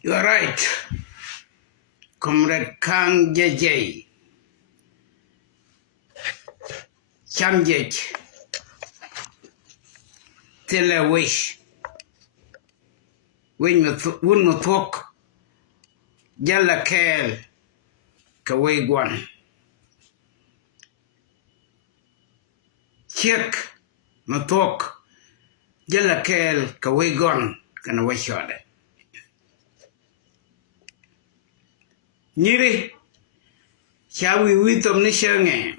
You are right, Comrade Kang JJ. Chamjej. Till I wish. When you talk, Jalla Kel, Kaway Check, no talk, Jalla Kel, Kaway Kana wish on it. Nyiri, shall we with omniscient?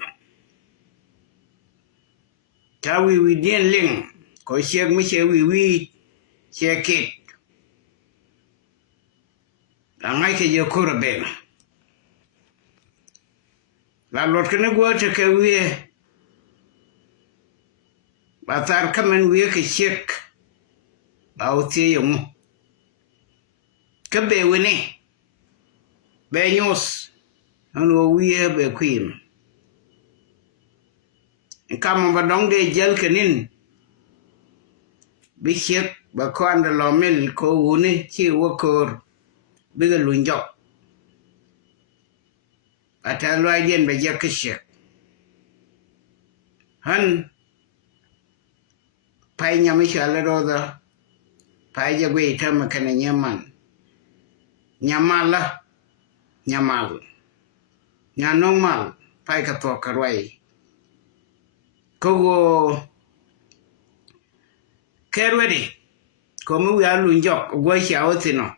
Shall we with Yen Ling? Ko share me share we check it. I like your Kurabin. La Lord can I go to Kawi? But I'll come and we can check. I'll see you. Kabe winnie. Benyos. And we have a queen. And come over long day gel canin. Be check, but con the law mill, co woonie, she work or bigger lunjok. I tell you again by Jack check. Hun. Pai nyamisha leroda. Pai jagwe tamakana nyaman. Nyamala. Nyamal. Nyanormal. Pai katokarway. Kogo Kerwedi. Come we are lunjok. Washi outino.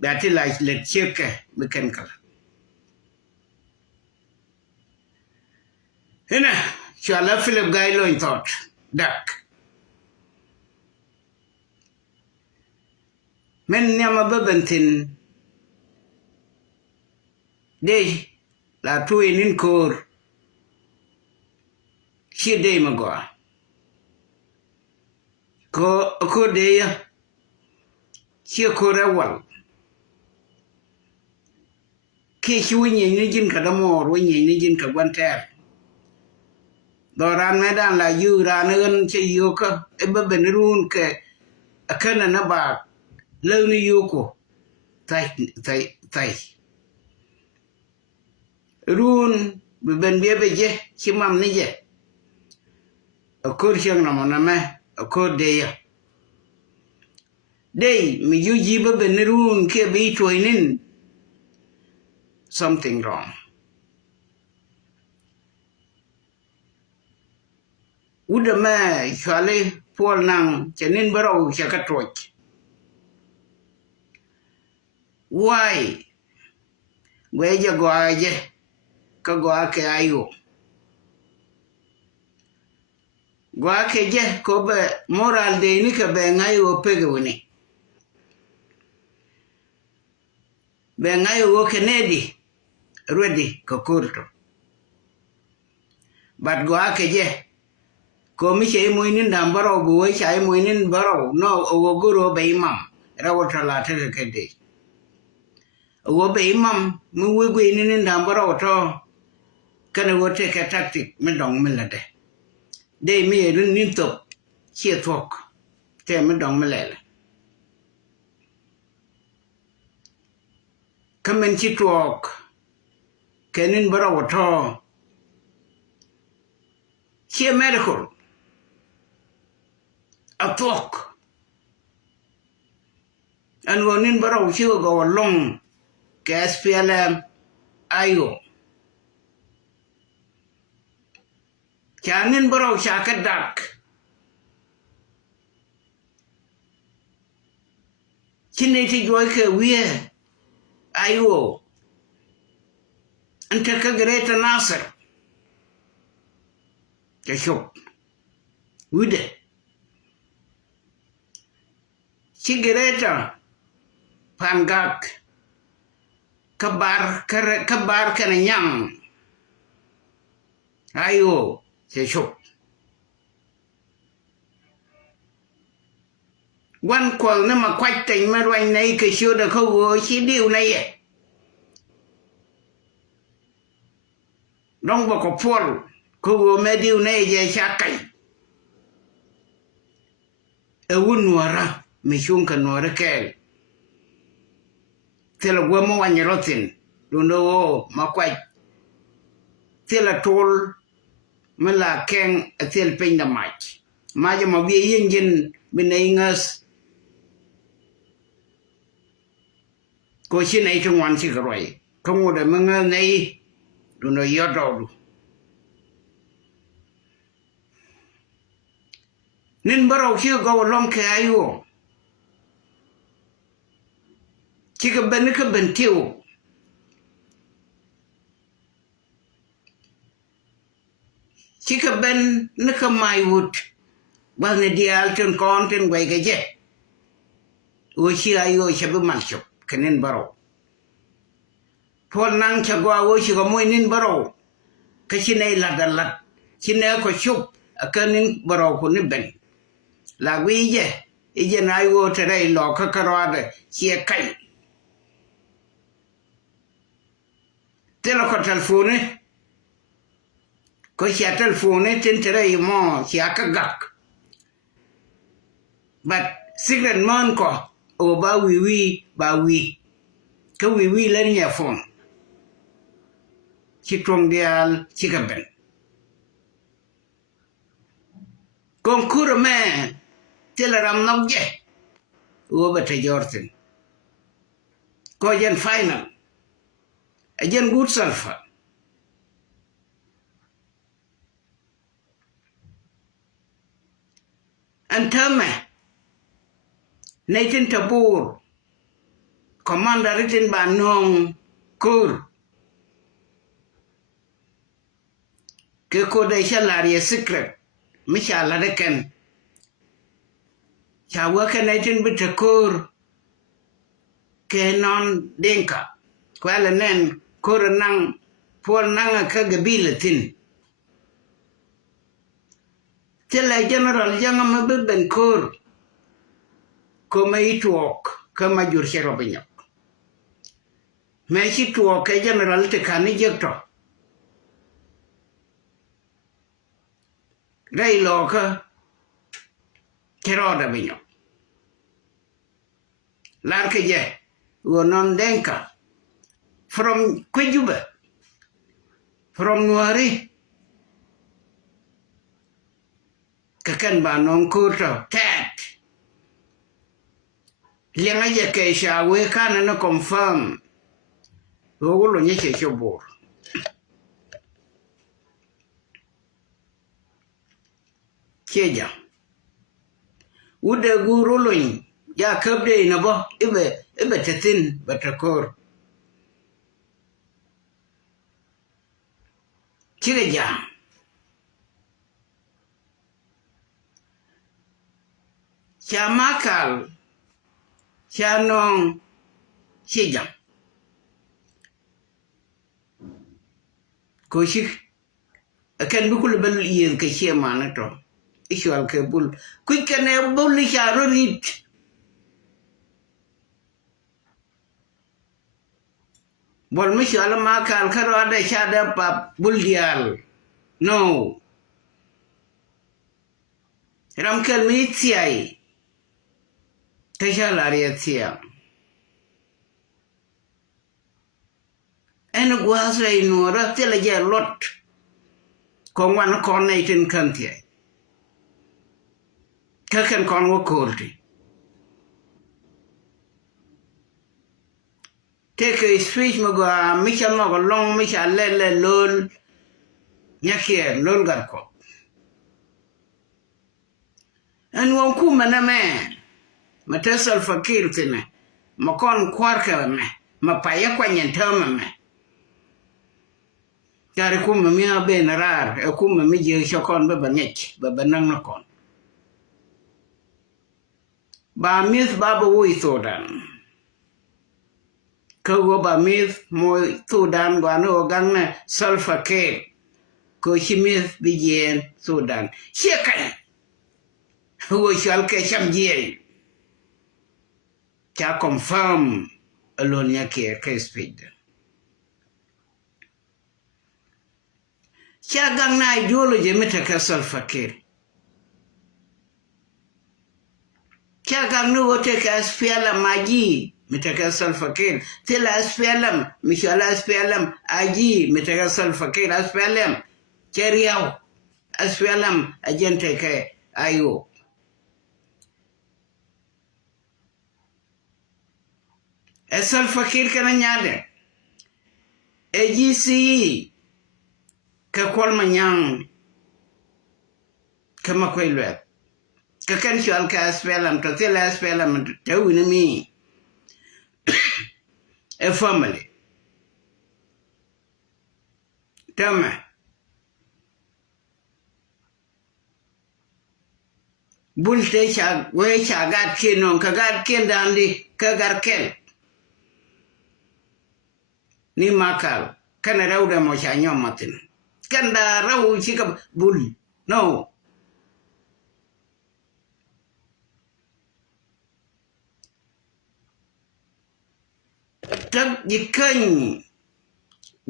That is like let check mechanical. Hina. Shall I Philip Gailo in thought? Duck. Men nyama babantin. Day. La two in core. She day magoa. Ko day. She core wall. Kish winning Nijin Kadamore, winning Nijin Kawanter. Doran Medan la you ran in Chayoka, a babenroon ke a cannon about Lonely Yoko. Thai. Rune, we ben bebe, Chimam Nije. A cursion namoname, a code day. Day, me you jiba beneroon ke be twinin. Something wrong. Would a man surely Paul Nang, Janin Barrow, Chakatroch? Why? Where you go, aje? Kagoake ayo. Goake je, kobe moral de nika bengayo pegawini. Bengayo Kennedy, ready, Kokurto. But goake je. Komisha muinin dambaro buwai shai muinin baro no ogoguro be imam rawata la tere kede ogo be imam mu wigwe inin dambaro to kana wote ka tactic me dong melade de me run nintop che tok te me dong melele kamen chi tok kenin baro to che medical a talk. And when in Barrow, she will go along. KSPLM, Ayo. Chanin Barrow, Shaka Duck. Chinati Joyke, we Ayo. And take a great answer. The shop. With it. Cigaretta Pangak Kabar Kananyang Ayo Seshop. One call number quite time when they could show the cover she do nay. Long walk of fall, cover medu nay shakai. A wound wara. Mishunka Norakel. te la gwa mo wanya rotin dundo ma kwai te la tol me la ken atel penya mach ma ma bi yin binengas ko shi nei tong wan shi roi kong da menga nei dundo yodo nin baro shi go long ke ayo chi ka ben tiu chi ka ben ne ka mai wut ba ne dial ten kon ten gwai ga je o shi ayo shabu man shop kenen baro pol nang cha gwa o shi ga moy nin baro ka shi nei la dalat shi ne ko shup akanin baro ko ni ben la wi je ije na yo tere lo ka karade shi kai telo ko telefone ko shi telefone ten tere mo shi akagak but secret man ko o ba wi ka wi len ya phone chi trong dial chi ka ben konkur me teleram nok je o ba te jorten ko jen final ajen good sulfur antame Nathan Tabur commander written by Nong Kur ke ko de shalari secret mishala de ken chawa ke Nathan bitakur ke non denka kwala nen kur nang pol nang ka gabilatin tela general janga mabben kur ko mai tuok ka majur shero binyo mai shi tuok ke general te kani jekto dai loka keroda binyo lar ke je wo non denka from Kwejuba from Nuari kakan ba non kurto tat lenga je ke sha we kana no confirm wo lo nye che chobor cheja ude guru lo ya kabde na bo ibe tatin batakor cheja chamakal chanong cheja ko shi akan bukul bal yen ka shema na to ishwal ke bul kwikane bul sharo rit bol mishal ma kal karo ada shada pa bul dial no ram kel mi tiai tashalari tia en gwasra inora tela je lot ko wan ko nei tin kantie kakan kon wo kolti take a switch mo ga micha mo ga long micha le lol nyakie lol gar ko en won ku mana me matasal fakir tene ma kon kwarka me ma paye kwanyen tama me kare kuma mi abe na rar e kuma mi je shokon baba nyech baba nang na kon ba mis baba wo itodan ko go ba mis mo sudan go no gang na sulfur cake ko chimis bijen sudan shekan wo shal ke chamjie cha confirm alon yake ke speed cha gang na ideology meta ka sulfur cake cha gang no wote ka spiala maji متك Salva Kiir تلا SPLM مش على SPLM أجي متك Salva Kiir SPLM كرياو SPLM أجنتك أيو Salva Kiir كنا نياده AGC كقول منيان كما كويلوه ككن شوال كأسفلم تطلع أسفلم تقول مي a family تمام بولتي شاق ويشاقات كينون كقات كين داندي كقاركين ni makal kana rauda mo sha nyom matin kanda rawu chika bul no tak jikan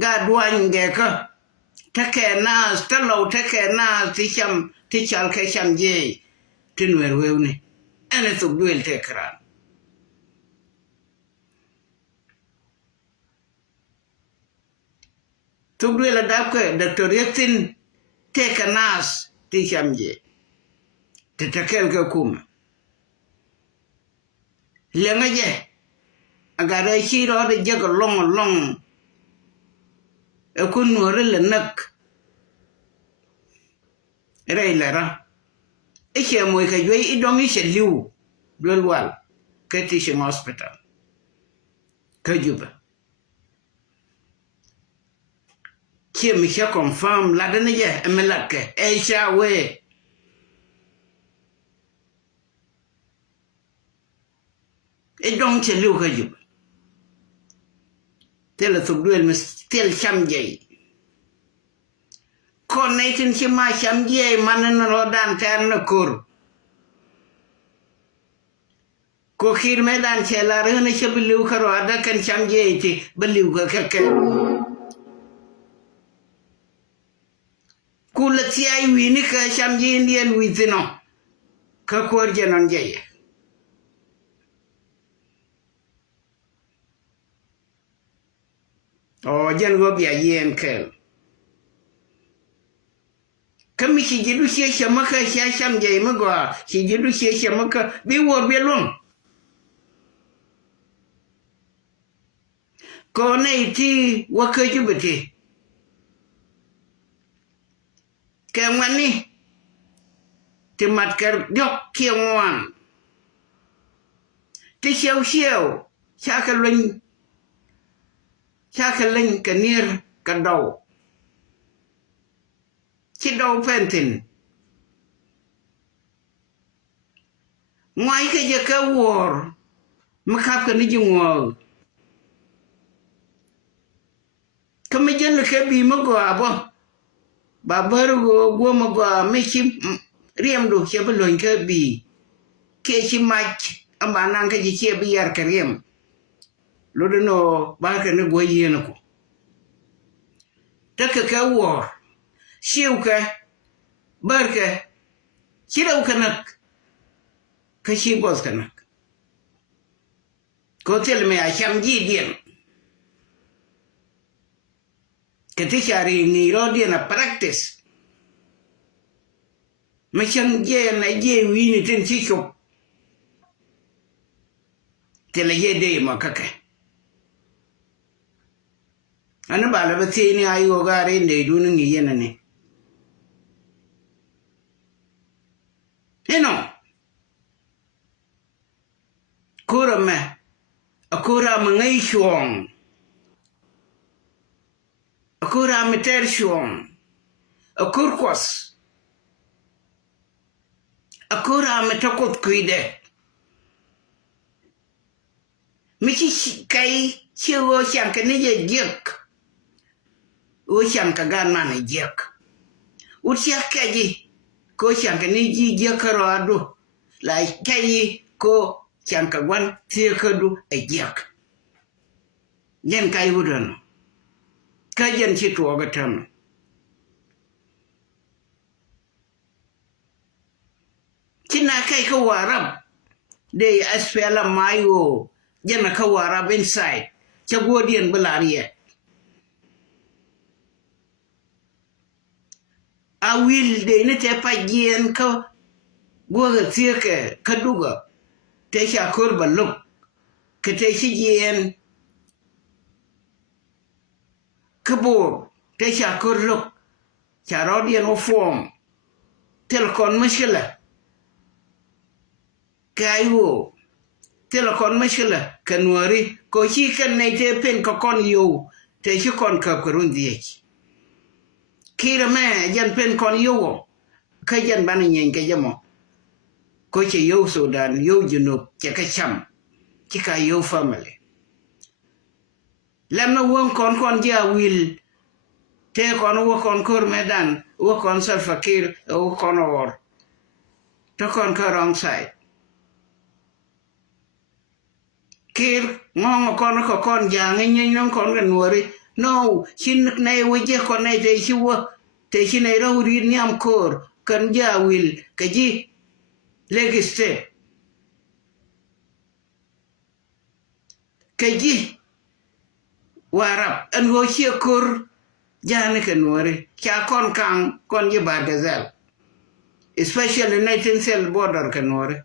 ga duan ge ka take nas talo take nas tichal ke sham je tinwer wewne ene to duel tekran tugwe la dakwe Dr. Yatin teka nas ti shamje te takel ka kuma lengaje agara shiro de jago long e kun nore le nak reilera e che moy ka jwe idong ishe liu lwal ka teaching hospital ka juba che mi sha confirm la de ye emelake e sha we e dong che liu ka juba tela to duel mis tel chamje connecting che ma chamje manen rodan tan kur ko khir medan che la rene che liu ka ro ada kan chamje ti beliu ka ke kula tiai wini ka chamje indian witino ka ko jenon jeye o jen go bia yen kel kami shi jidu shi shamaka sha chamje magwa shi jidu shi shamaka bi wor be lon ko nei ti wakajubati kemani ti matkar jok kiengwan ti xiao chakaling kanir kadau chi dau pentin ngoài cái giờ cái war mà khắp cái này chung kami jen le ke bi mago abo babar go mago me chim riem do che blo ke bi ke chi mach amana ke che bi yar ke riem lo de no ba ke ne go yen ko ta ke wo shiu ke bar ke chira ukanak ke shi bos kanak ko tel me a cham ji dien ketika hari ini dia na practice macam je na je wini ten chicho tela je de makaka ana bala bati ni ayo gare ne dunu ni yena ne eno akura mangai shuang akura meter shuang akurkwas akura metakot kuide michi kai chiwo shanka ne jek o shanka ganna ne jek utia kaji ko shanka ne ji jekaro ado la kai ko shanka gwan tiekadu e jek yen kai wudono kajen chitu ogatam kina kai ka warab de asfela mayo jana kawara ben side cha godien balarie a will de ne te pa gien ka goga tieke kaduga te sha kurba luk ke te shi gien kabo te sha kur luk cha rodien o form telkon mashkila kayo telkon mashkila kanwari ko shi kan ne te pen ko kon yo te shi kon ka kurun diech kira me jan pen kon yo ka jan ban nyen ke jamo ko che yo Sudan yo junub che ka cham che ka yo family lamna won kon ja will te kon wo kon kur medan wo kon Salfakir wo kon or to kon ka wrong side kir ngong kon ja nyen non kon ga nuori no chin nei we je kon nei te shiwo te chinei ro ri nyam kor kan ja will ka ji legiste ka ji warap an go kur jane ka nuori cha kon kang kon ji Bargazel especially 19 cell border ka nuori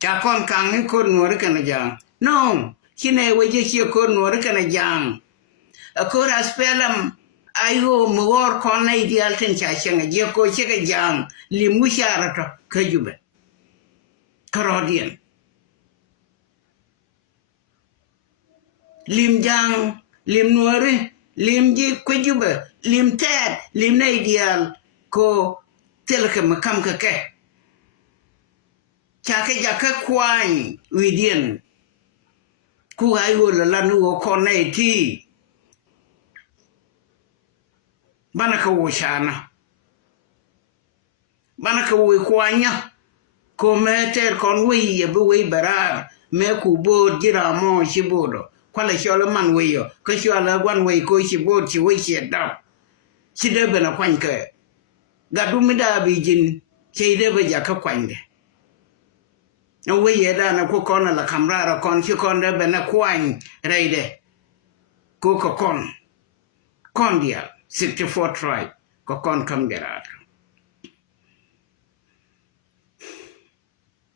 cha kon kang ni kon nuori kana jang no chinei we je kon nuori kana jang akor aspelam ayo muor kon na ideal ten cha chenga je ko chega jang limu sharato kajube karodian lim jang lim nuore lim ji kajube lim ted lim na ideal ko telka makam ka ke cha ke jaka kwany widien ku ayo la lanu kon na ti bana ka wo shana bana ka wo kwanya ko meter kon wi ye bu wi barar me ku bod jira mo shibodo kwala shola man wi yo ko shola gwan wi ko shibod chi wi sheda chide bana kwanka gadu mi da bi jin chide ba ja ka kwande no wi ye da na ko kon la kamra kon chi kon da bana kwan reide ko ko kon dia 64 tribe ko kon kam gerat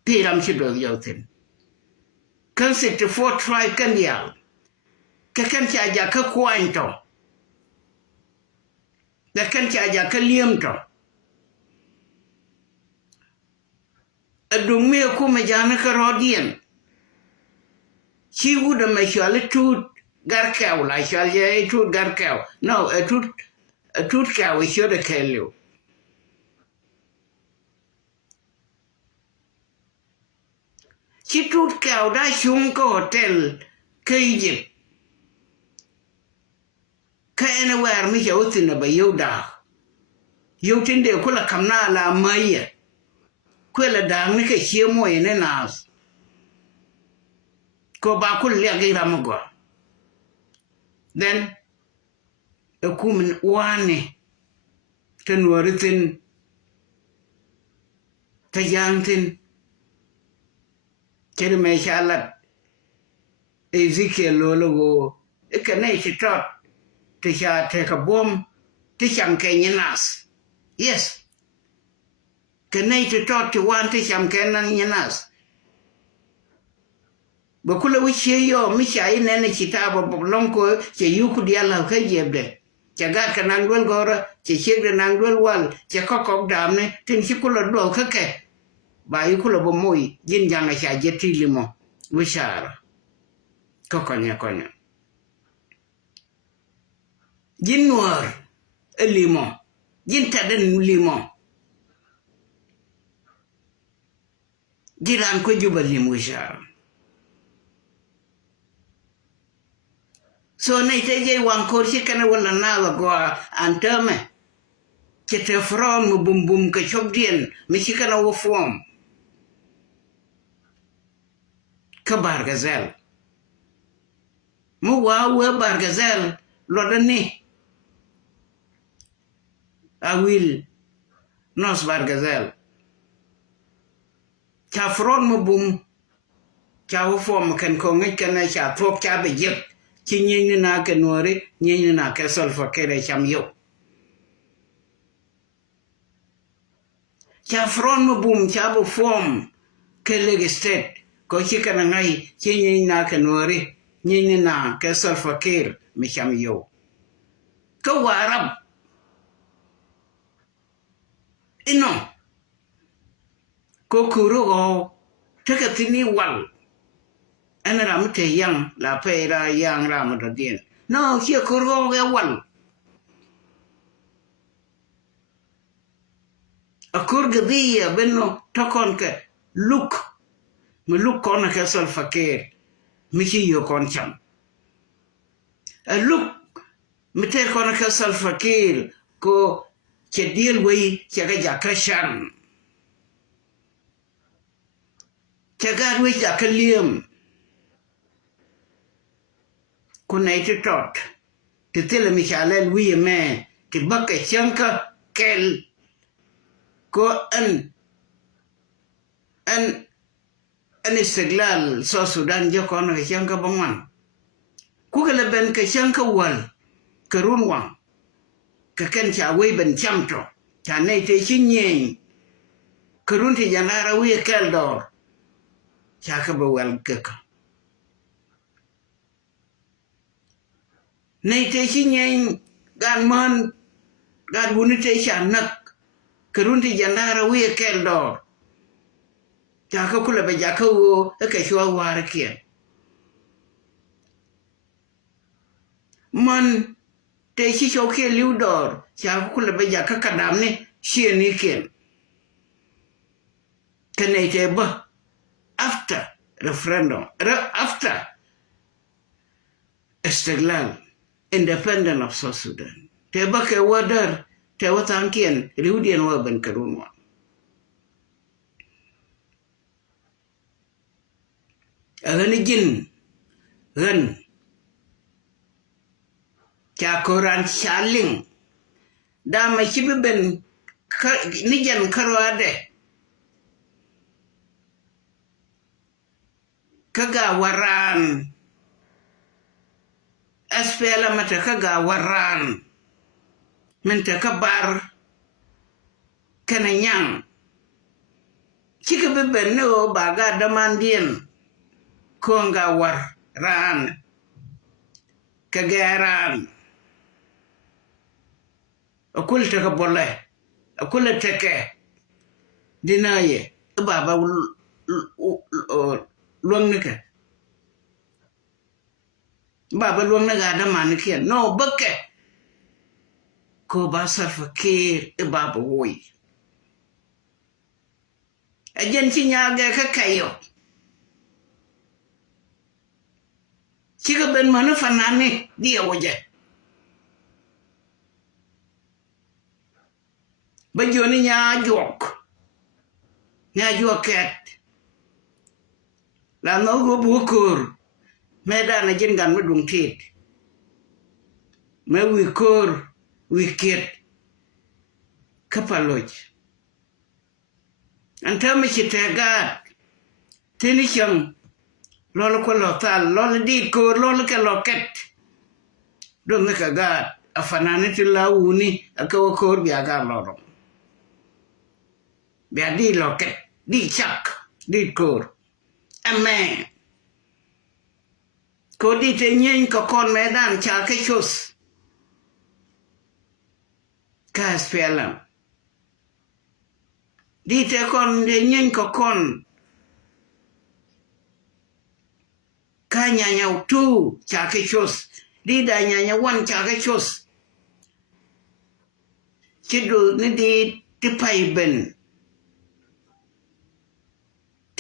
tiram shido yotin kan 64 tribe kan ya ka kan cha ja ka kwanto da kan cha ja ka liemto adung me ku me jana ka rodien chi wuda me shale tut garkaw la shale tut garkaw no tut kaw shoda kello chi tut kaw da shung ko hotel kayje ka ene war mi jawtin ba yoda yotin de kula kamna la maye kwela dang ni ke chiemo ene nas ko ba kul le ga ramgo then ekumen wane tenwaritin tayantin kere me shalat Ezekiel lologo ekane chitot te sha te ka bom te cham ke nyinas yes kane chitot te wan te cham ke nan nyinas bakula wiche yo mi chai nene chitaba lonko che yuku diala ka jebde chaga kanang dwel gora che chegde nang dwel wal che kokok damne tin chikula do kake ba yukula bo moy jin janga cha jeti limo wishara kokonya jin noir limo jin taden limo jiran ko juba limo wishara so nei te je wan kor shi kana wala na la go antame ke te from bum ke chobdien mi shi kana wo form ka Bargazel mu wa Bargazel lo dani awil nos Bargazel ka from bum cha form kan ko ngai kan cha thok cha be yek chi nyin na ke nori nyin na ke Salva Kiir cham yo cha front mo bum cha bo form ke leg state ko chi kan ngai chi nyin na ke nori nyin na ke Salva Kiir me cham yo ko warab ino ko kuro go takatini wal ana ram te yang la pe ra yang ram do dien no chi kuro go wal akur gadiya benno tokon ke look me look kon ke Salva Kiir mi chi yo kon cham a look mi te kon ke Salva Kiir ko che deal wi che ga jakashan che ga wi jakalium kunai te tot te tele mi chale wi me te bakke chanka kel ko an istiglal so Sudan jo kono ke chanka bangwan ku kele ben ke chanka wal karun wang ka ken cha wi ben chamto cha nei te chinyen karun ti janara wi kel dor cha ka ba wel keka nei te chinyen gan man gan wuni te cha nak karun ti janara wi kel dor cha ka kula ba ja ka wo ka shwa war kien man te chi cho ke liu dor cha kula ba ja ka kadam ni shie ni kien kanai te ba after referendum after istiglal independent of South Sudan te ba ke wadar te watan kien riudien wa ban karun wa agani jin gan cha koran shaling da ma chibi ben ni jan karwade kaga waran SPLM mata kaga waran minta kabar kana nyang chika beben no baga damandien konga war ran kagaran akul taka bolle akul take dinaye baba luang nika baba luang naga daman kian no bake ko ba Salva Kiir baba woi ajen sinyaga ka kayo chika ben manu fanane dia waje bajoni nya jok ket la no go bukur meda na jin gan medung tit me wi kor wi ket kapaloj antame chitegat tini chang lolo ko lotal lolo di ko lolo ke loket don ka gat afanane ti lawuni akaw kor bi aga loro bi adi loket di chak di kor amen ko di te nyen ko kon medan cha ke chus ka spelam di te kon de nyen ko kon ka nyanya tu cha ke chus di da nyanya wan cha ke chus chidu ni di tipai ben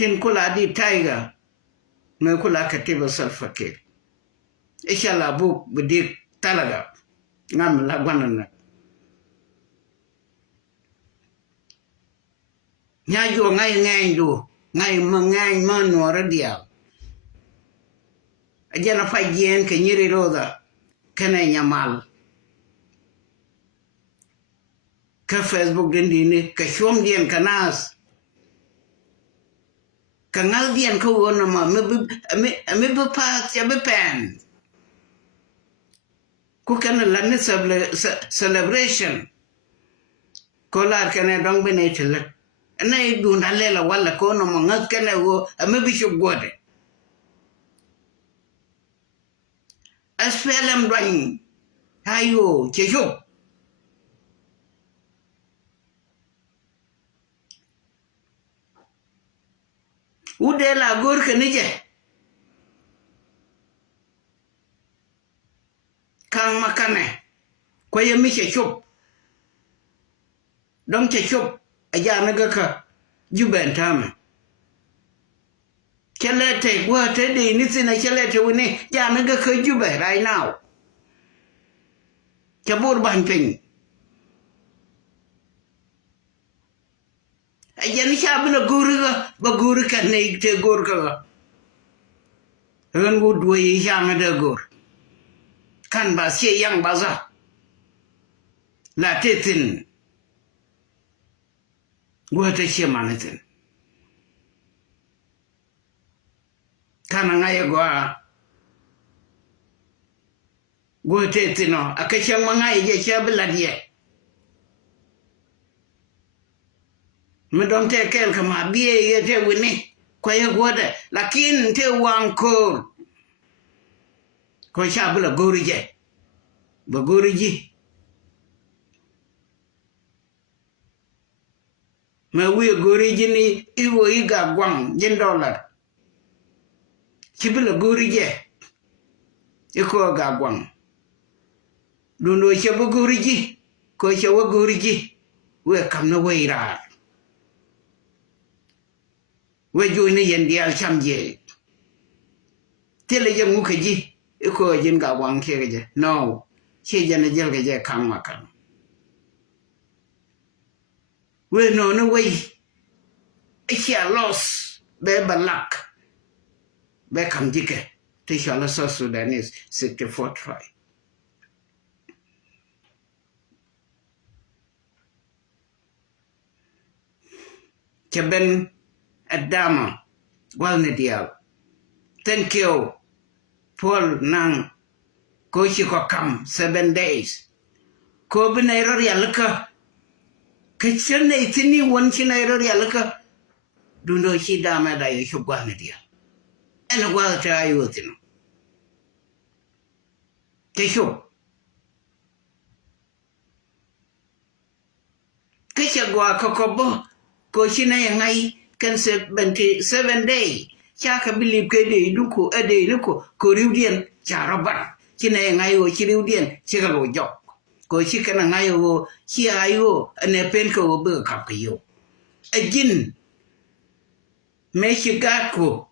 tin kula di tiger me kula katiba Salva Kiir inshallah bu bidik talaga ngam la gwanana nya jo ngai do ngai mangai manora dia ajana fajen ke nyiri roda kana nyamal ka Facebook dindini ka shom dien kanas kangal dian ko wona ma me pa ya be pen ku kana lanne celebration kolar kana dong bene tele nay du ndalela wala ko no ma ngat kana wo ame bi gode asfelem doin ayo chejo ude la gor kanije kang makane ko yemi checho dong checho aja na ka juben tama chelete gwa te de ni sina chelete woni ja na ka jube right now chabur ban pin aja ni chabna guru ga ba guru kan ne te gor ka ren wo dwe yang da gor kan ba sie yang baza la tetin gwa te che manatin kana ngaya gwa tetino akachang mangai je chabla die medom te kel kama bie ye te wini kwa ye gwada lakin te wankor ko chabla gorije ba goriji ma wi goriji ni iwo iga gwang $10 chibla gorije iko ga gwang dundo chabo goriji ko chawo goriji we kam no we ra we joini yendial chamje tele je ngukeji iko jin ga gwang keje no che jana jel ge kan makan we no no we chia loss be balak be kam dike te shala so Sudanese 64 try Chaben Adama Walnedial. Thank you. Paul Nang Koshi ko kam 7 days. Ko binairo yalaka. Kitchen itini one chinairo yalaka. Dundo shi dama da yeshu Walnedial. And well try you tino. Kesho. Kesha gwa kokobo. Koshina yangai kan 7 day chaka believe ke de duko ade duko ko riudien charaban china yangai o chiriudien chigalo jok ko chikana ngai o chi ayo ne pen ko be kapiyo agin me chigako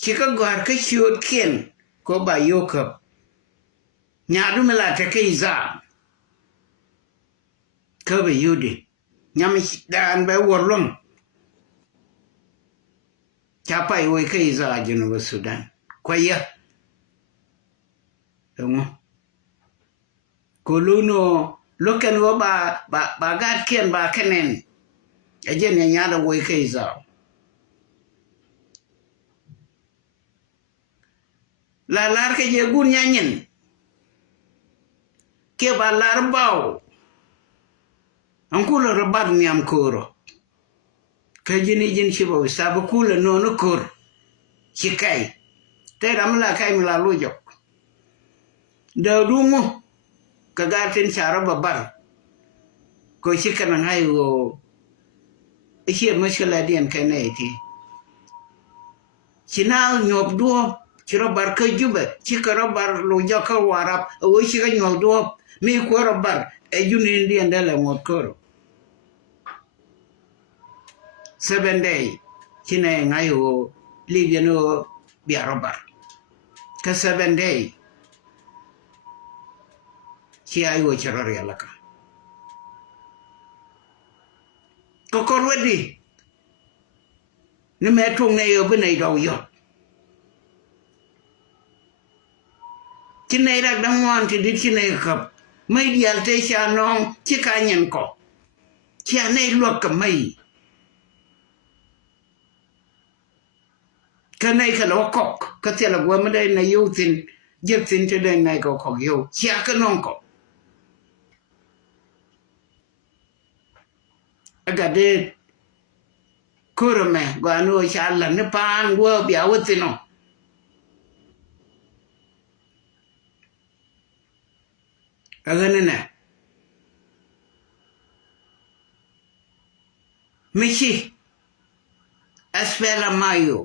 chikagwar ka chiot ken ko ba yoka nyadu mela te keiza ko be yudi nyam dan be worlong chapa iwe keiza Geneva Sudan kwaya dongo koluno loken wo ba gat ken ba kenen ajen nyada wo keiza la lar ke je gun nyanyen ke ba lar baw ankulo rabat nyam koro kajini jin shibo sabu kula no kor chikai te ramla kai mila lojo da dungu kagatin charo babar ko chikana hayo ishi mashkala dian kanaiti china nyob duo chiro bar ka juba chikaro bar lojo ka warap o chika nyob duo mi ko bar e juni dian dala ngot koro 7 day chine ngayo libiano biarobar ka 7 day chi ayo chirori alaka kokorwedi ni metung ne yo bene do yo chine rak damwan ti dit chine kap mai dial te cha nong chi ka nyen ko chi ne luok ka mai ka nei ka lo kok ka te la gwa ma dai na yu tin jep tin te dai nai ko kok yu chia ka non ko aga de kurme gwa no sha la ne pan wo bia wo tin no aga ne na mishi asfela mayo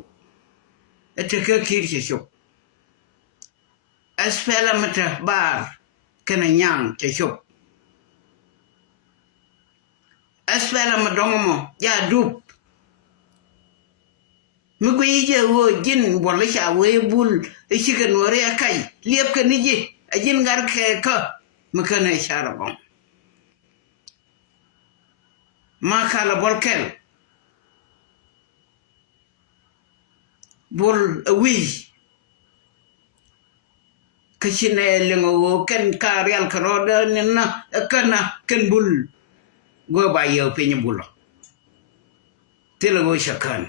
eteke kirche shop asfela mata bar kana nyang che shop asfela madongo ya dup mugui je wo jin bolle sha we bul e chicken wore akai liep ka nije ajin gar ke ka mukana shara bon ma kala bolkel bol wi kachine lengo ken karial karoda nina kana ken bul go ba yo pinya bulo telo go shakan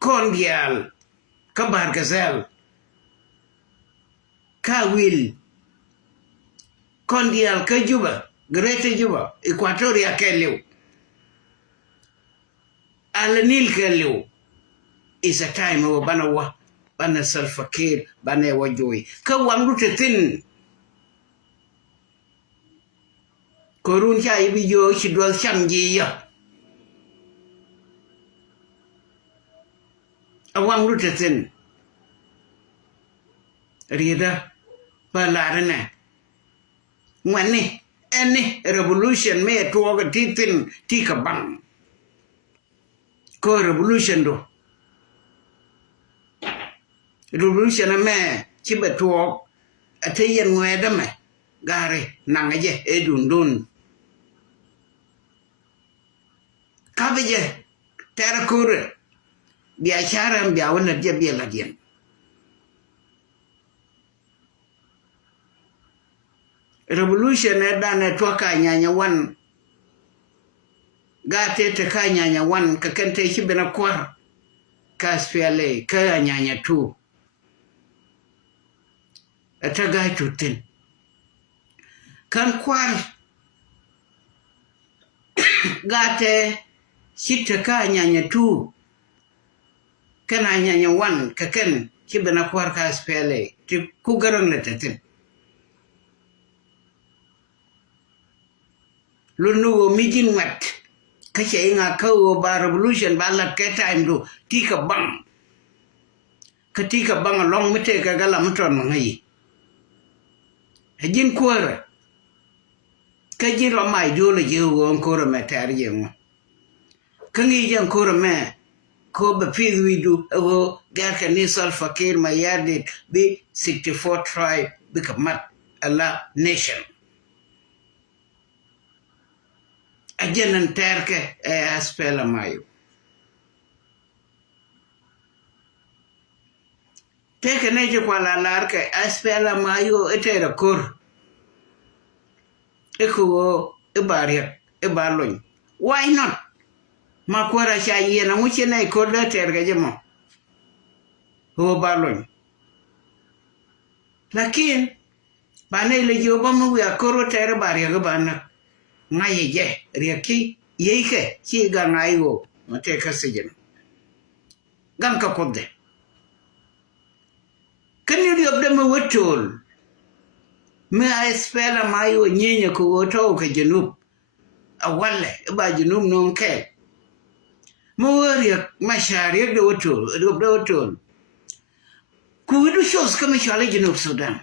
kondial kabar gazel ka wil kondial ka juba Greater Juba Equatoria keleu Alanil keleu is a time of bana Salfakir bana wajoi ka wangu tetin korun cha ibi yo chidwal chamji ya awang tetin rieda balarana ngwani any revolution me tuoga titin tika bang ko revolution do revolution me chiba tuog atayen ngweda me gare nangaje edundun kabeje terakure biashara biawana dia bialadien revolution dane toka nyanya wan gate te ka nyanya wan ka kente shibena kwar ka spiale ka nyanya tu ataga tutin kan kwar gate shita ka nyanya tu kana nyanya wan ka ken shibena kwar ka spiale ti kugarang letatin lunu mijin wat kace inga kawo ba revolution ba la ke time do tika bang katika bang long mete ka gala mton ngai hajin kwara kaji lo mai do le je wo ko me tar je mo kangi jan ko me ko be fi du wo gar ka ni Salfakir ma yadit bi 64 tribe bi kamat ala nation ajenan terke aspela mayo teke neje kwa la larke aspela mayo etera kor ekuwo ebalon why not makwara cha yena muche na ikoda terga jemo ho balon lakin bane le joba mu ya koro ter bari ga bana ngaye je riaki yeke chi ga ngayo mate kasijin gam ka kodde kan you of them wotol me a spela mayo nyenya ko woto ka junub awalle ba junub non ke mo riak mashari de wotol ku widu shows kama shale junub Sudan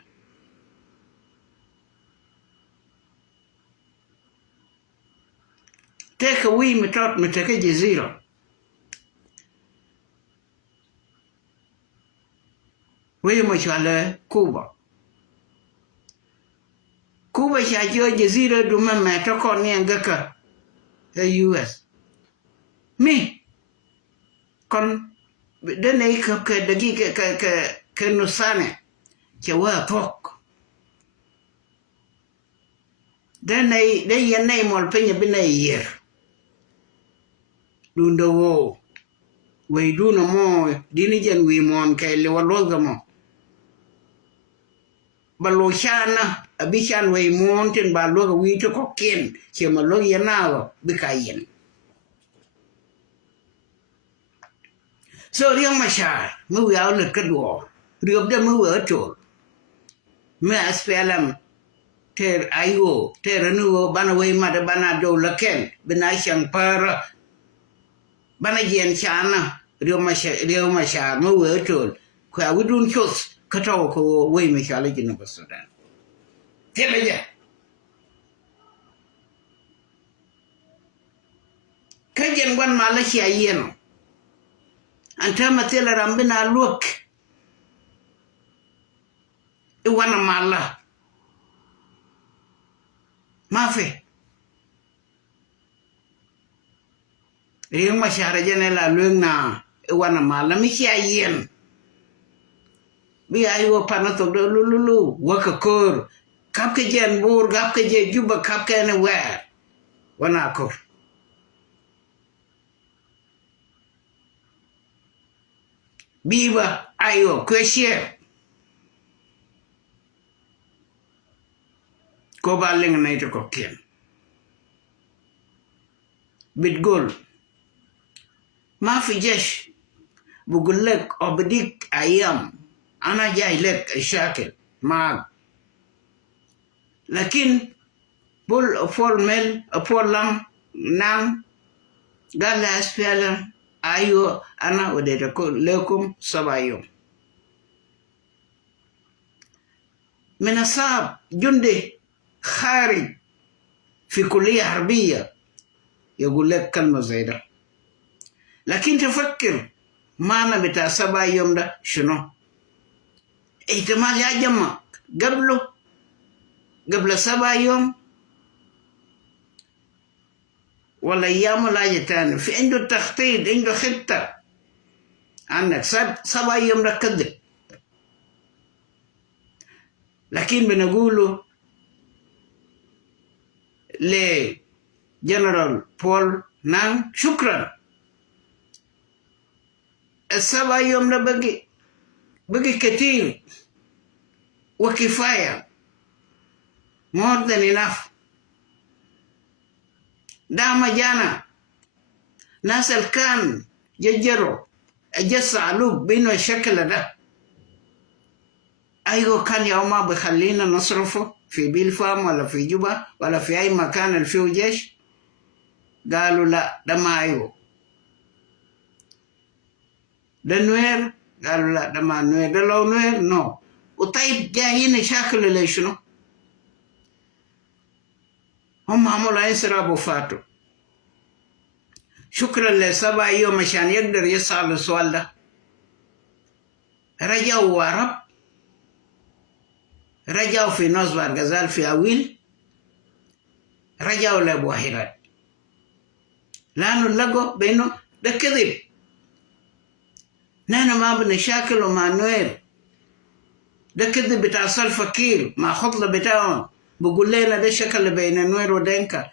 take away metot metake jezira wewe mashale Kuba shajo jezira duma metoko ni angaka US mi kon dene ka dagi ka nusane ke wa tok ได้ยันในมอลเป็นยังเป็นในเยียร์ดูนโดโวไว้ดูนะโมดินิจันวีมอนแค่เลวโลกมอบาโลชานะอบิชานไว้มอนเทนบาโลกวีทุกเกนเชื่อมาโลกยันน่าวบิกายันso riang mashar mu ya le kadwo riop de mu wa to me aspelam ter ayo ter nu bana we ma de bana do laken bina shang para bana yen chana rio mashar mu wa to kwa wudun chos kato ko we me shala jinu basudan teleja kajen wan malaysia yen anta matela rambina look iwana mala mafe riang mashara jene la luengna iwana mala misia yen bi ayo panato do lulu wakakor kapke jen bur kapke je juba kapke ne wer wana kor biba ayo kweshe ko baling na ito ko kien bitgol ma fi jesh bugulek obdik ayam ana jay lek shakil ma lakin bul formel forlam nam galas fela ayo ana wadeta ko lekum sabayum من الصعب جندي خارج في كلية حربية يقول لك كلمة زي ده لكن تفكر معنى بتاع 7 يوم ده شنو احتمال يا جماعة قبل 7 يوم ولا أيام ولا تاني في عنده تخطيط عنده خطة عندك 7 يوم ده كذب لكن بنقوله لجنرال بول نان شكرا 7 يوم ده بقي كتير وكفاية more than enough دام جانا ناس الكان ججروا أجس علوك بينه الشكل ده أيوه كان يوم بخلينا نصرفه في بيلفام ولا في جوبا ولا في أي مكان اللي فيه جيش قالوا لا ده ما أيوه ده نوير قالوا لا ده ما نوير ده لو نوير نو وطيب جايين شاكل ليش شنو هم عملوا يسربوا فاتوا شكرا ل7 يوم عشان يقدر يسأل السؤال ده رجعوا ورب رجعوا في نصب الغزال في أويل رجعوا لبوهيرات لأنه لقوا بأنه ده كذب نحن ما بنشاكل مع نوير ده كذب بتاع فكير مع خطلة بتاعهم بقول لنا ده شكل بين نوير ودينكا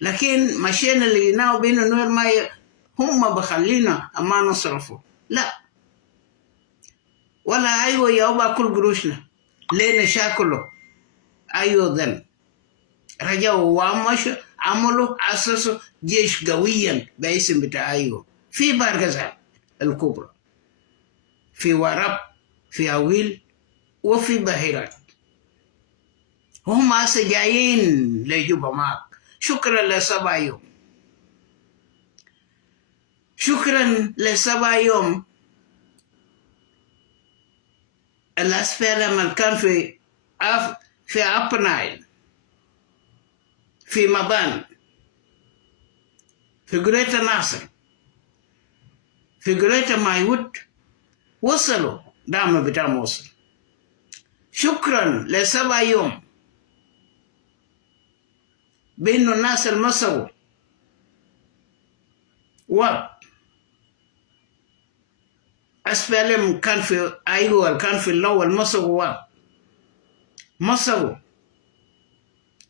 لكن مشينا اللي ناو بين نوير ما هم بخلينا أما نصرفه لا ولا أيوة يوبا كل قروشنا ليه نشاكله أيوة ذن رجعوا وامش عملوا أسسوا جيش قويا باسم بتاع أيوة في بارغزال الكبرى في ورب في أويل وفي بحيرات هم هسه جايين لجوبا معك شكرا ل7 يوم شكرا ل7 يوم الأسفل من كان في أبنايل في مبان في قرية ناصر في قرية مايوت وصلوا دام بتاع موصل شكرا ل7 يوم بين الناس المصروا و أسفلهم كان في أيوة كان في الأول مصروا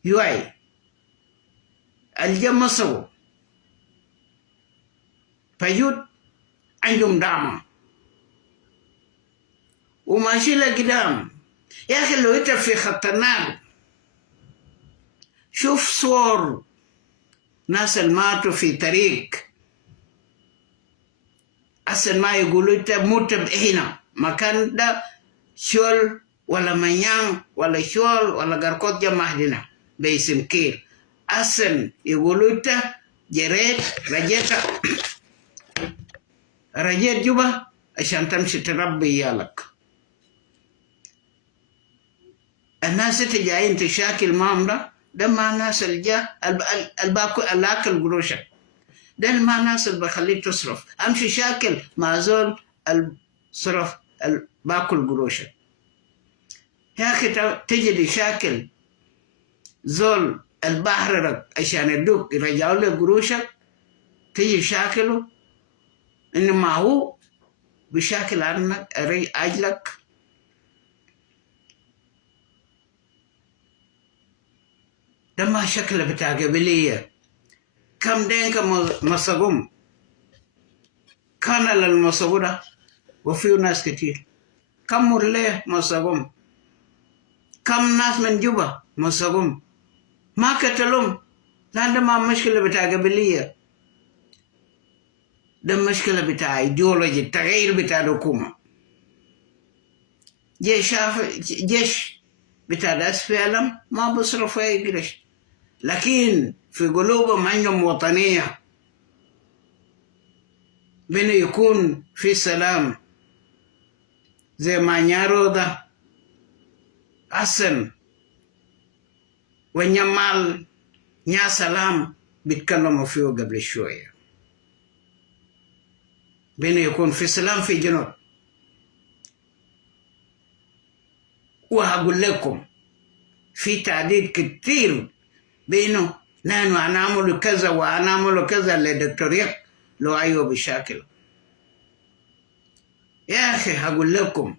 يوي الجمصوا فيود عندهم دعم وماشي لقدام. يا أخي لو أنت في خط النار شوف صور ناس ماتوا في طريق، أصلا ما يقولوا أنت موت هنا مكان ده شول ولا منيان ولا شول ولا قرقوت جمع هنا باسم كير، أصلا يقولوا أنت جريت رجيت جبا عشان تمشي تربي يالك. الناس تجاين تشاكل معهم ده ما ناس الجا الأكل قروشك، ده ما ناس اللي بخليك تصرف. أمشي شاكل مع زول الصرف باكل قروشك. يا أخي تجد شاكل زول البحر عشان يدوك يرجعوا له قروشك، تيجي شاكله إنما هو بشاكل عنك أجلك. ده ما شكل بتاع قبلية. كم دينك مصقوم كان للمصقودة وفيه ناس كتير. كم مرليه مصقوم، كم ناس من جوبا مصقوم ما قتلهم، لأن ده ما مشكلة بتاع قبلية، ده مشكلة بتاع ايديولوجي التغيير بتاع الحكومة. جيش بتاع ناس فعلا ما بصرفوا أي قرش، لكن في قلوبهم عندهم وطنية، بين يكون في سلام زي ما نيارو ده أحسن ونيمال نيا سلام بيتكلموا فيه قبل شوية. بين يكون في سلام في جنوب. وهقول لكم في تعديد كتير بينه نحن هنعمل كذا وهنعمل كذا لدكتور لو أيوه بشكل. يا أخي هقول لكم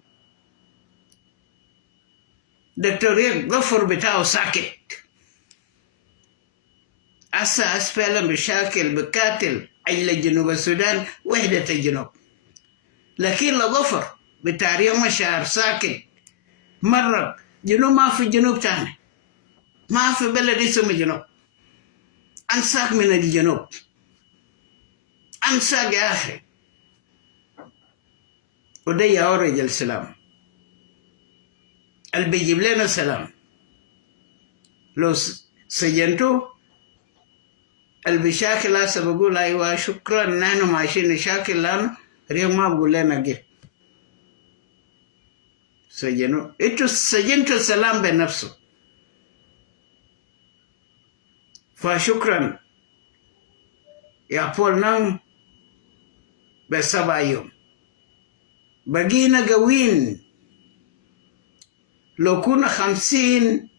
دكتور غفر بتاعه ساكت، أسفل بشكل بكاتل أجل جنوب السودان وحدة الجنوب، لكن لغفر بتاريخ مشاعر ساكت. مرة جنوب ما في جنوب تاني، ما في بلد اسمه جنوب، أنساك من الجنوب، أنساك يا أخي. وده يا رجل السلام اللي بيجيب لنا السلام. لو سجنتو البشاكل هسه بقول أيوة شكرا نحن ماشيين نشاكل لنا ريح ما بقول لنا جه سجنوا. انتوا سجنتوا السلام بنفسه، فشكرا يا بول. نام ب7 يوم بقينا قوين. لو كنا 50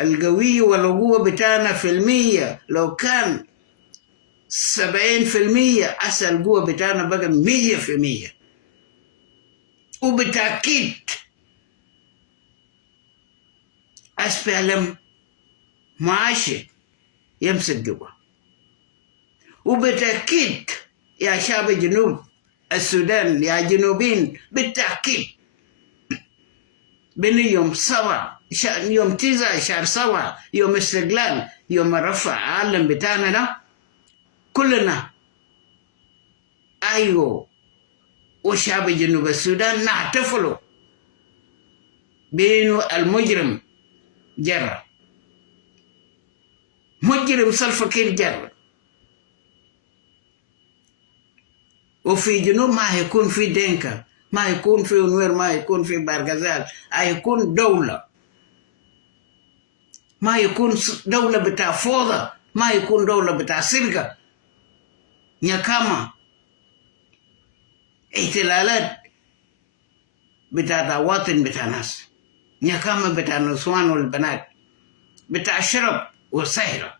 القوي والقوة بتاعنا في المية، لو كان 70% أسا القوة بتاعنا بقى 100%. وبالتأكيد أسفلم معاشي يمسك قوة. وبالتأكيد يا شعب جنوب السودان يا جنوبين بالتأكيد بين يوم 7 يوم 9 شهر 7 يوم استقلال يوم رفع العالم بتاعنا ده كلنا أيوه وشعب جنوب السودان نحتفلوا بينه المجرم جرى، مجرم سلفكير جرى. وفي جنوب ما هيكون في دينكا، ما يكون في نوير، ما يكون في بارغزال، هيكون دولة، ما يكون دولة بتاع فوضى، ما يكون دولة بتاع سرقة نيكاما احتلالات بتاع وطن بتاع ناس، نيكاما بتاع النسوان والبنات، بتاع شرب وسهرة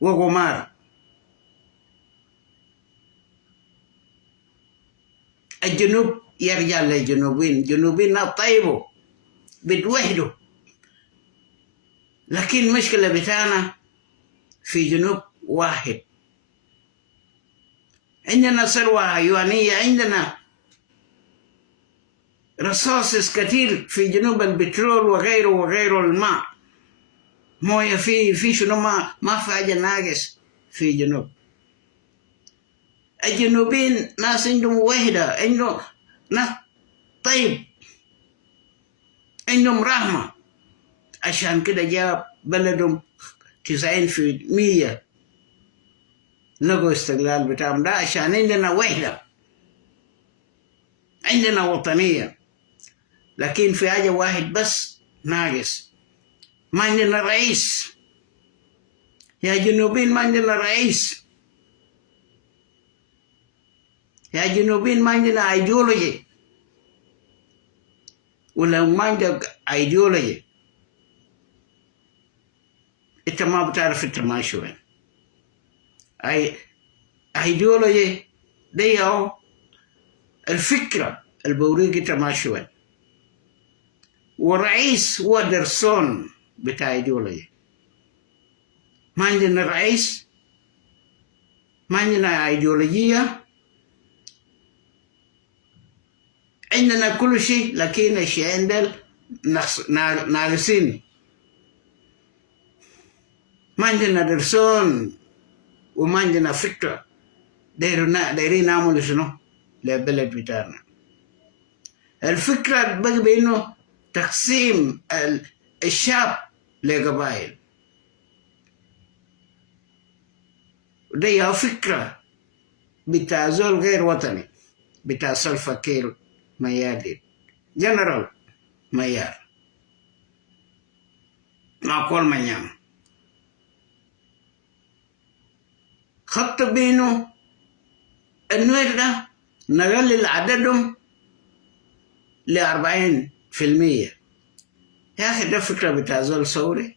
وقمار. الجنوب يرجع للجنوبين، جنوبين طيبوا بتوحدوا، لكن المشكلة بتاعنا في جنوب واحد. عندنا ثروة حيوانية، عندنا رصاص كثير في جنوب، البترول وغيره وغيره، الماء، مويه، في شنو، ما في حاجة ناقص في جنوب. الجنوبيين ناس عندهم وحدة، عندهم ناس طيب، عندهم رحمة، عشان كده جاب بلدهم 90% لقوا استقلال بتاعهم. ده عشان عندنا وحدة، عندنا وطنية. لكن في حاجة واحد بس ناقص، ما عندنا رئيس. يا جنوبين ما عندنا رئيس، يا جنوبين ما عندنا ايديولوجي. ولو ما عندك ايديولوجي انت ما بتعرف انت ماشي وين. ايديولوجي دي هو الفكرة اللي بوريك انت ماشي وين، والرئيس هو درسون بتاع ايديولوجي. ما عندنا رئيس، ما عندنا ايديولوجية، عندنا كل شيء لكن الشيء عندنا ناقصين. ما عندنا درسون وما عندنا فكرة دايرين نعمل شنو للبلد بتاعنا. الفكرة بقى بأنه تقسيم الشعب لقبائل، ودي فكرة بتاع زول غير وطني، بتاع سلفا كير ميادين، جنرال ميار، معقول منيام، خط بينه النوير ده نقلل عددهم ل40%. يا أخي ده فكرة بتاع زول ثوري.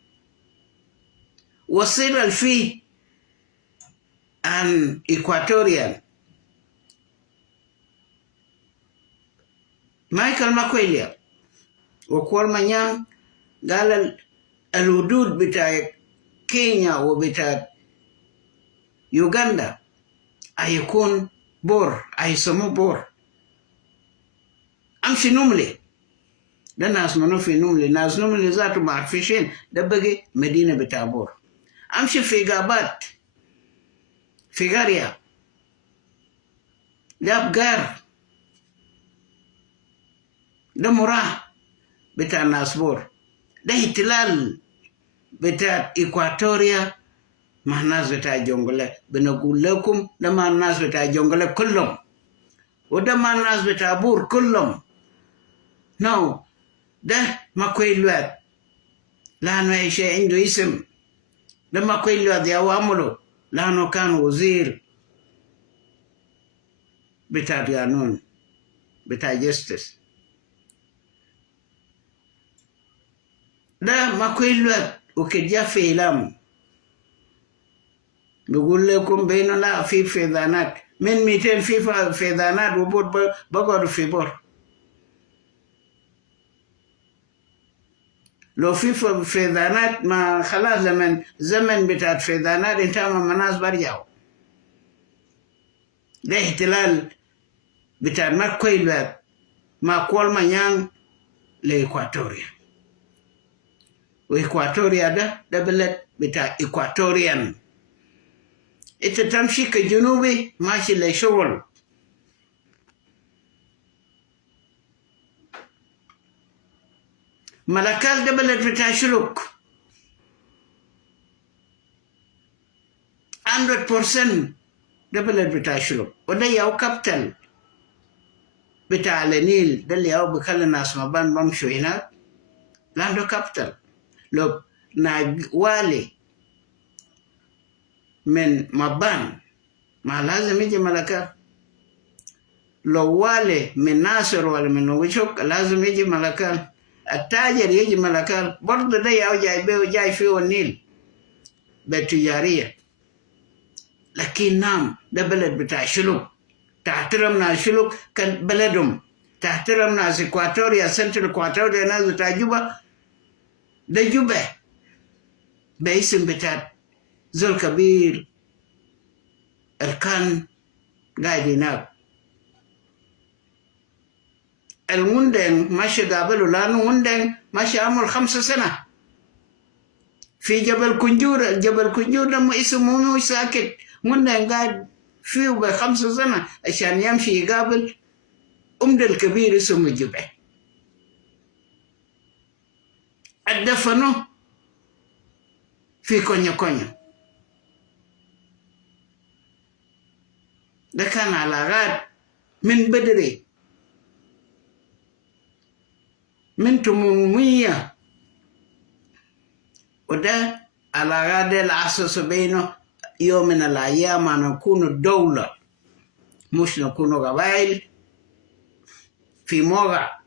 وصل الفي عن إكواتوريان مايكل ماكويليا وكول مانيان قال الحدود بتاع كينيا وبتاع يوغندا هيكون بور، هيسموه بور. أمشي نملي، ده ناس منو في نملي، ناس نملي ذاته ما عارفين ده بقي مدينة بتاع بور. أمشي في غابات، في قرية ده بقار، ده مراه بتاع ناس بور. ده احتلال بتاع إكواتوريا مع الناس بتاع جونغولي. بنقول لكم ده مع الناس بتاع جونغولي كلهم، وده مع الناس بتاع بور كلهم. نو ده ما كويلوات لأنه أي شيء عنده اسم. ده ما كويلوات يا واملو لأنه كان وزير بتاع قانون بتاع جستس. ده ما كويلوات وكجا في إعلام بقول لكم بينه لا في فيضانات من 200 في فيضانات وبور بقعدوا في بور. لو في فيضانات ما خلاص زمن بتاعت فيضانات انتهى ما الناس برجعوا. ده احتلال بتاع ماكويلوات مع كول مانيان لإكواتوريا. وإكواتوريا ده بلد بتاع إكواتوريان. انت تمشي كجنوبي ماشي لشغل. ملكال ده بلد بتاع شلوك 100%. ده بلد بتاع شلوك، وده ياو كابتل بتاع النيل، ده اللي ياو بخلي ناس مبان بمشوا هناك لاندو كابتل. لو والي من مبان ما لازم يجي ملكال. لو والي من ناصر ولا من وشوك لازم يجي ملكال. التاجر يجي ملكال برضه، ده ياو جاي فيه النيل بالتجارية. لكن نعم ده بلد بتاع شلوك، تحترم ناس شلوك كان بلدهم، تحترم ناس إكواتوريا، سنترال إكواتوريا، ناس بتاع جوبا. ده جوبا باسم بتاع زول كبير الكان قاعد هناك المندن ماشي قابله لانه مندن ماشي عمر 5 سنة في جبل كنجور. جبل كنجور ده اسمه مو ساكت، مندن قاعد فيه ب5 سنة عشان يمشي يقابل أمد الكبير اسمه جبع. الدفنه في كونيا كونيا. ده كان علاقات من بدري من 800، وده علاقات الأساس بينه يوم من الأيام أن نكون دولة مش نكون قبائل في موقع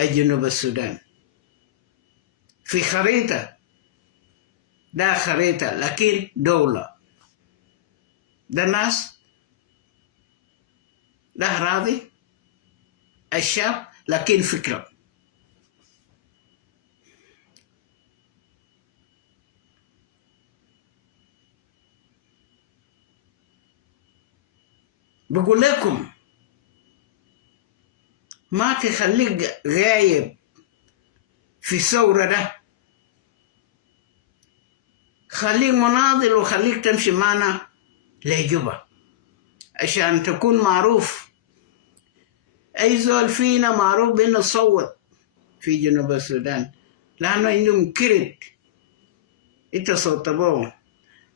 الجنوب السودان. في خريطة، ده خريطة لكن دولة. ده ناس، ده راضي الشعب لكن فكرة. بقول لكم ما تخليك غايب في الثورة ده، خليك مناضل وخليك تمشي معنا لجوبا عشان تكون معروف. أي زول فينا معروف بأنه صوت في جنوب السودان لأنه عندهم كرت أنت صوت بهم،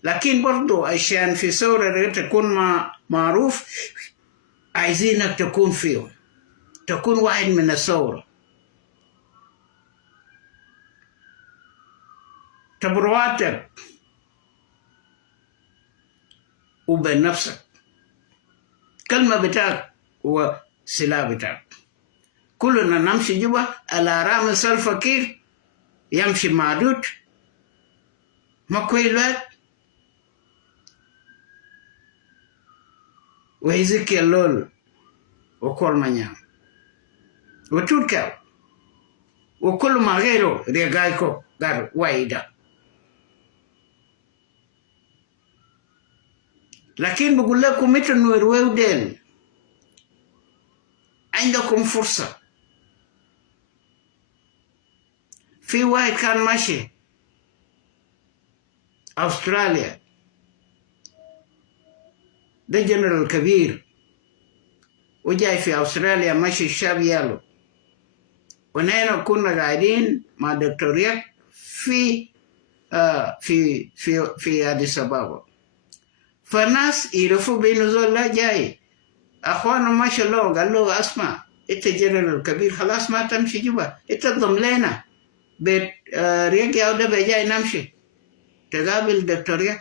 لكن برضو عشان في ثورة تكون معروف عايزينك تكون فيهم، تكون واحد من الثورة. تبرواتك وبنفسك، كلمة بتاعك وسلاح بتاعك. كلنا نمشي جوا على رامس الفقير يمشي معدود ما كويلات ويزكي اللول وكل منيام وتوكاو وكل ما غيره ريغايكو غير وايدا. لكن بقول لكم متى نورويو دين عندكم فرصة. في واحد كان ماشي أستراليا، ده جنرال كبير وجاي في أستراليا ماشي الشاب يالو، ونحن كنا قاعدين مع دكتور يك في في أديس أبابا. فالناس يعرفوا بين زول لا جاي أخوانا ما شاء الله، قال له أسمع أنت جنرال كبير خلاص ما تمشي جوا، أنت تضم لنا بيت ريك يا ده بيجاي نمشي تقابل دكتور يك.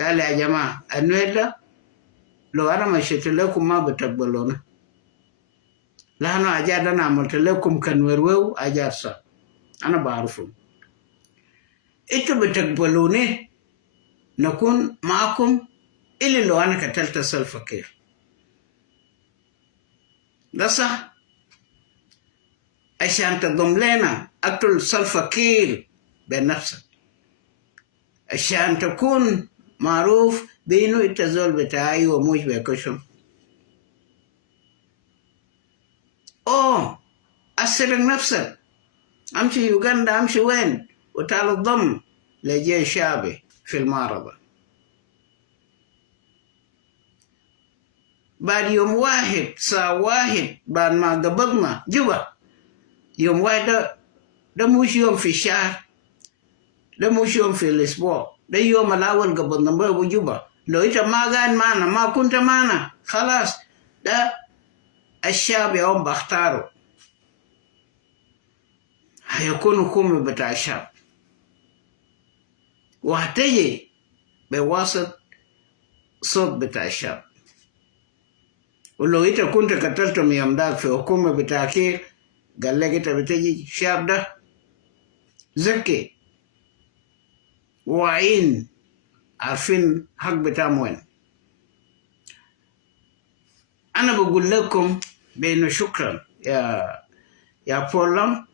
قال يا جماعة النويل لو أنا مشيت لكم ما بتقبلونا، لأنه أجاد أنا عملت لكم كنورويو أجاد صح، أنا بعرفهم. أنتوا بتقبلوني نكون معكم إلا لو أنا قتلت سلفكير. ده صح، عشان تضم لنا أقتل سلفكير بنفسك عشان تكون معروف بينه التزول بتاعي وموش بيكشم. أسرق نفسك، أمشي يوغندا أمشي وين وتعال الضم لجيش شعبي في المعرضة. بعد يوم واحد ساعة واحد بعد ما قبضنا جوا، يوم واحد ده مش يوم في الشهر، ده مش يوم في الأسبوع، ده يوم الأول قبضنا بابو جوا. لو أنت ما قاعد معنا ما كنت معنا خلاص، ده الشعب يوم بختاره هيكون حكومة بتاع الشعب، وهتجي بواسط صوت بتاع الشعب. ولو انت كنت قتلتم يوم داك في حكومة بتاعك قال لك انت بتجي الشعب ده ذكي واعيين عارفين حق بتاعهم وين. انا بقول لكم بانه شكرا يا بولم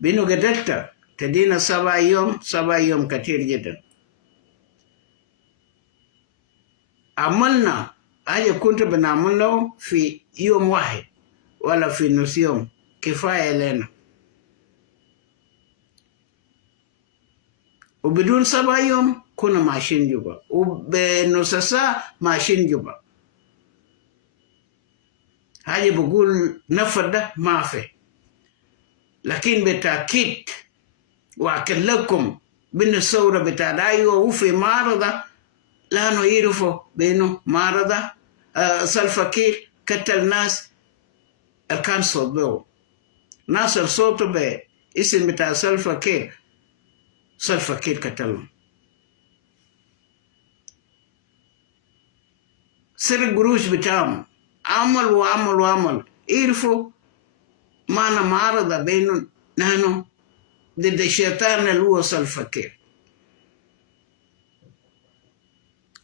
بانه قدرت تدينا 7 يوم 7 يوم كتير جدا. عملنا حاجة كنت بنعمله في يوم واحد ولا في نص يوم كفاية لنا، وبدون 7 يوم كنا ماشيين جوبا، وبنص ساعة ماشيين جوبا. حاجة بقول نفر ده ما في، لكن بالتأكيد وأكد لكم بين الثورة بتاع دايو وفي معرضة لانه يعرفوا بأنه معرضة سلفكير قتل ناس كان صوت به، ناس الصوت باسم بتاع سلفكير قتلهم. سر القروش بتاعهم عمل يعرفوا معنى معارضة بينه نحن ضد الشيطان اللي هو سلفكير.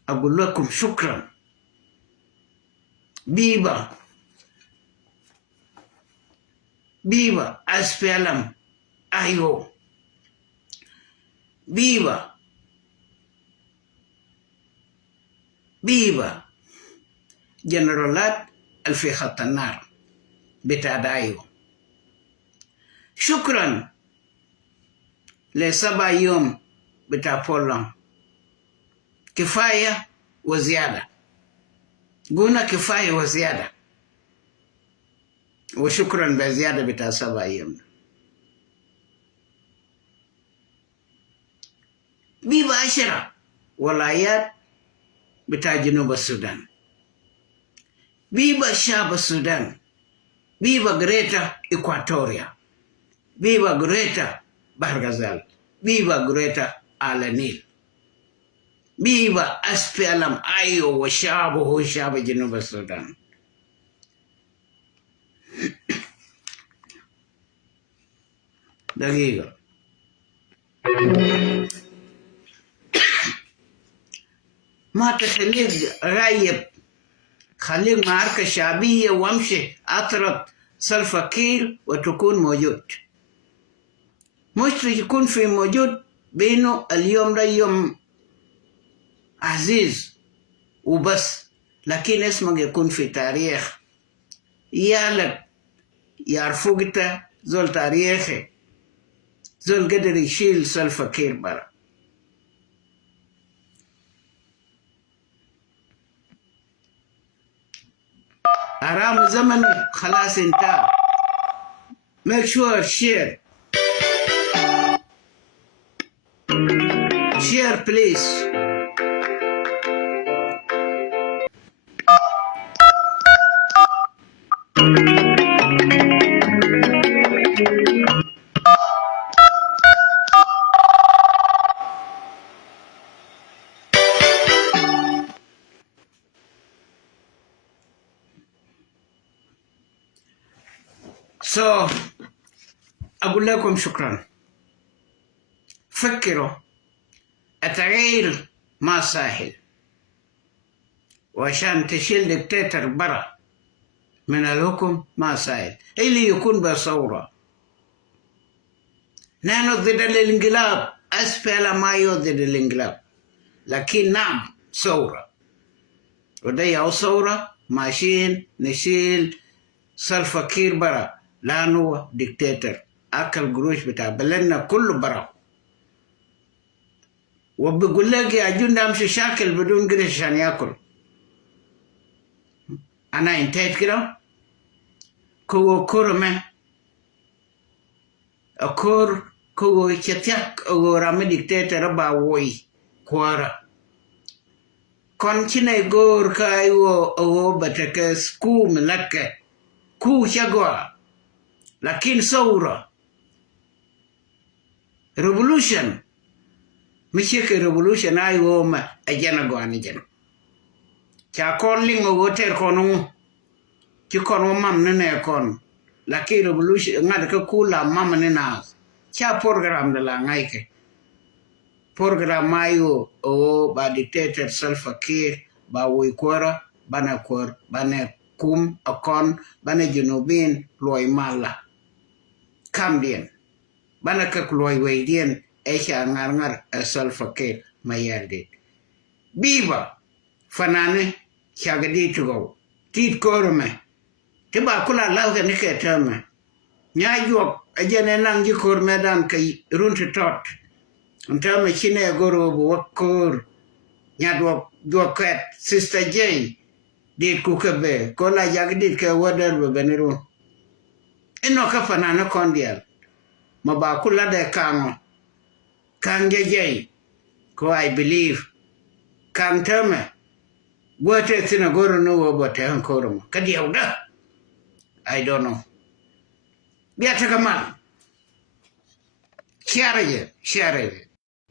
أقول لكم شكرا. بيبا أسفلم أيوه، بيبا جنرالات في خط النار بتاع دايو. شكرا ل7 يوم بتاع فولان، كفاية وزيادة، قلنا كفاية وزيادة، وشكرا بزيادة بتاع 7 يوم. بيبا 10 ولايات بتاع جنوب السودان، بيبا شعب السودان، بيبا غريتا إكواتوريا، بيبا غريتا بحر غزال، بيبا غريتا على النيل، بيبا أسفلم أيو وشعبه هو شعب جنوب السودان. دقيقة، ما تخليك غايب، خليك معركة شعبية وامشي أطرد سلفكير وتكون موجود، مش تكون في موجود بينه اليوم ده يوم عزيز وبس، لكن اسمك يكون في تاريخ، يالك يعرفوك انت زول تاريخي، زول قدر يشيل سلفكير برا. حرام زمن خلاص انتهى. make sure share please. So أقول لكم شكرا. فكروا، التغيير ما سهل، وعشان تشيل دكتاتور برا من الحكم ما سهل، اللي يكون بثورة. نحن ضد الانقلاب، أسفل ما ضد الانقلاب، لكن نعم ثورة، ودي ثورة ماشيين نشيل سلفكير برا لانه دكتاتور أكل قروش بتاع بلدنا كله برا. وبيقول لك يا جندي امشي شاكل بدون قرش عشان ياكل. انا انتهيت كده كو كورما اكور كو يتيك او رامي ديكتاتور ربا وي كوارا كون كنا يقول كايو او بتكس كو ملكة كو شغوا، لكن ثورة revolution مش هيك revolution ايوه ما اجانا غواني جنا cha kon lingo woter konu ki kon wo mam ne kon la ki revolution ngad ka kula mam ne na cha program de la ngaike program mayo o ba dictator Salva-Kiir ba woy kora bana kor bana kum akon bana junubin loy mala kamdien banaka kloy weidien esha ngar sulfakate mayaldit biba fanane chagadi tugo tit korome tiba kula law ga nike tama nya yok ajene nang ji kor medan kai runti tot ntama chine goro bo wakor nya do kat sister jane dit kukabe kona jagdit ka wadar be beniro ino ka fanana kondial mabakula de kango kange jay ko I believe kang tama wote tina goro no wote hankoro kadi yauda I don't know biata kamal share je